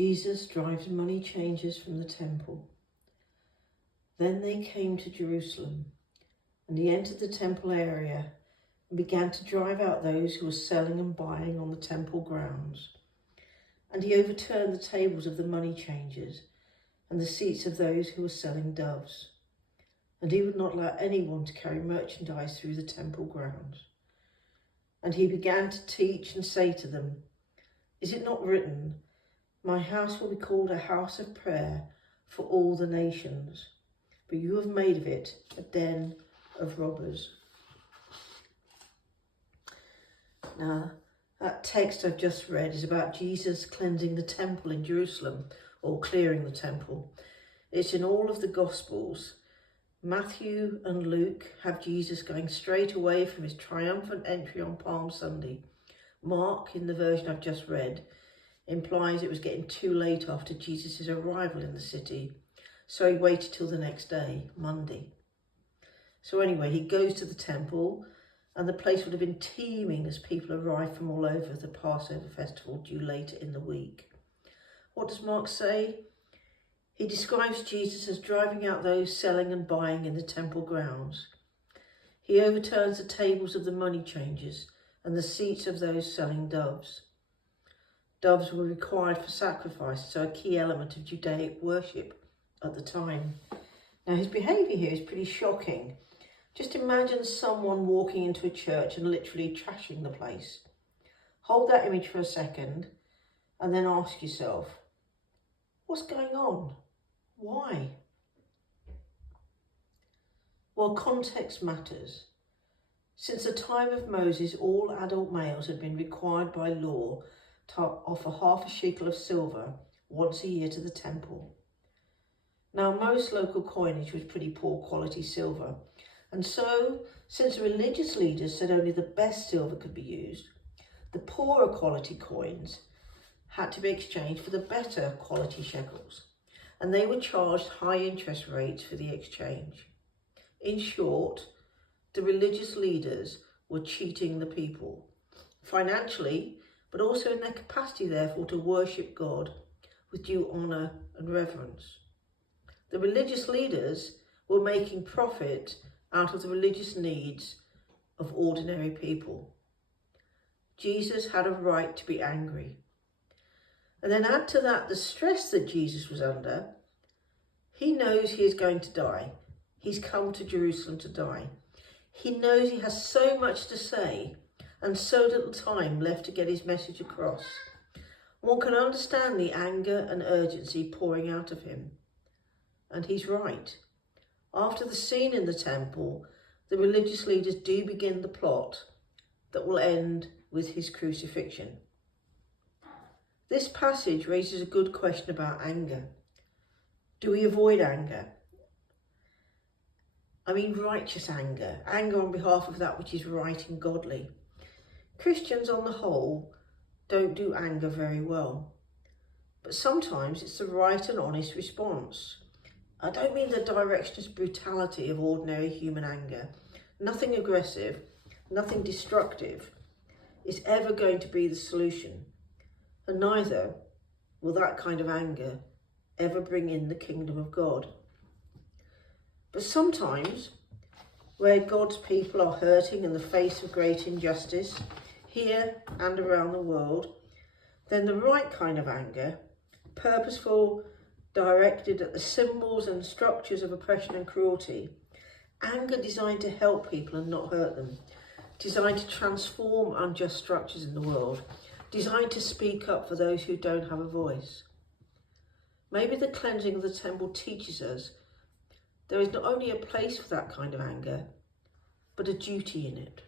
Jesus drives money changers from the temple. Then they came to Jerusalem, and he entered the temple area and began to drive out those who were selling and buying on the temple grounds. And he overturned the tables of the money changers and the seats of those who were selling doves. And he would not allow anyone to carry merchandise through the temple grounds. And he began to teach and say to them, "Is it not written, 'My house will be called a house of prayer for all the nations'? But you have made of it a den of robbers." Now, that text I've just read is about Jesus cleansing the temple in Jerusalem, or clearing the temple. It's in all of the Gospels. Matthew and Luke have Jesus going straight away from his triumphant entry on Palm Sunday. Mark, in the version I've just read, implies it was getting too late after Jesus' arrival in the city, so he waited till the next day, Monday. So anyway, he goes to the temple, and the place would have been teeming as people arrived from all over the Passover festival due later in the week. What does Mark say? He describes Jesus as driving out those selling and buying in the temple grounds. He overturns the tables of the money changers and the seats of those selling doves. Doves were required for sacrifice, so a key element of Judaic worship at the time. Now, his behaviour here is pretty shocking. Just imagine someone walking into a church and literally trashing the place. Hold that image for a second and then ask yourself, what's going on? Why? Well, context matters. Since the time of Moses, all adult males had been required by law to offer half a shekel of silver once a year to the temple. Now, most local coinage was pretty poor quality silver, and so, since the religious leaders said only the best silver could be used, the poorer quality coins had to be exchanged for the better quality shekels, and they were charged high interest rates for the exchange. In short, the religious leaders were cheating the people, financially, but also in their capacity, therefore, to worship God with due honour and reverence. The religious leaders were making profit out of the religious needs of ordinary people. Jesus had a right to be angry. And then add to that the stress that Jesus was under. He knows he is going to die. He's come to Jerusalem to die. He knows he has so much to say and so little time left to get his message across. One can understand the anger and urgency pouring out of him. And he's right. After the scene in the temple, the religious leaders do begin the plot that will end with his crucifixion. This passage raises a good question about anger. Do we avoid anger? I mean righteous anger, anger on behalf of that which is right and godly. Christians on the whole don't do anger very well, but sometimes it's the right and honest response. I don't mean the directionless brutality of ordinary human anger. Nothing aggressive, nothing destructive is ever going to be the solution, and neither will that kind of anger ever bring in the kingdom of God. But sometimes, where God's people are hurting in the face of great injustice, here and around the world, then the right kind of anger, purposeful, directed at the symbols and structures of oppression and cruelty, anger designed to help people and not hurt them, designed to transform unjust structures in the world, designed to speak up for those who don't have a voice. Maybe the cleansing of the temple teaches us there is not only a place for that kind of anger, but a duty in it.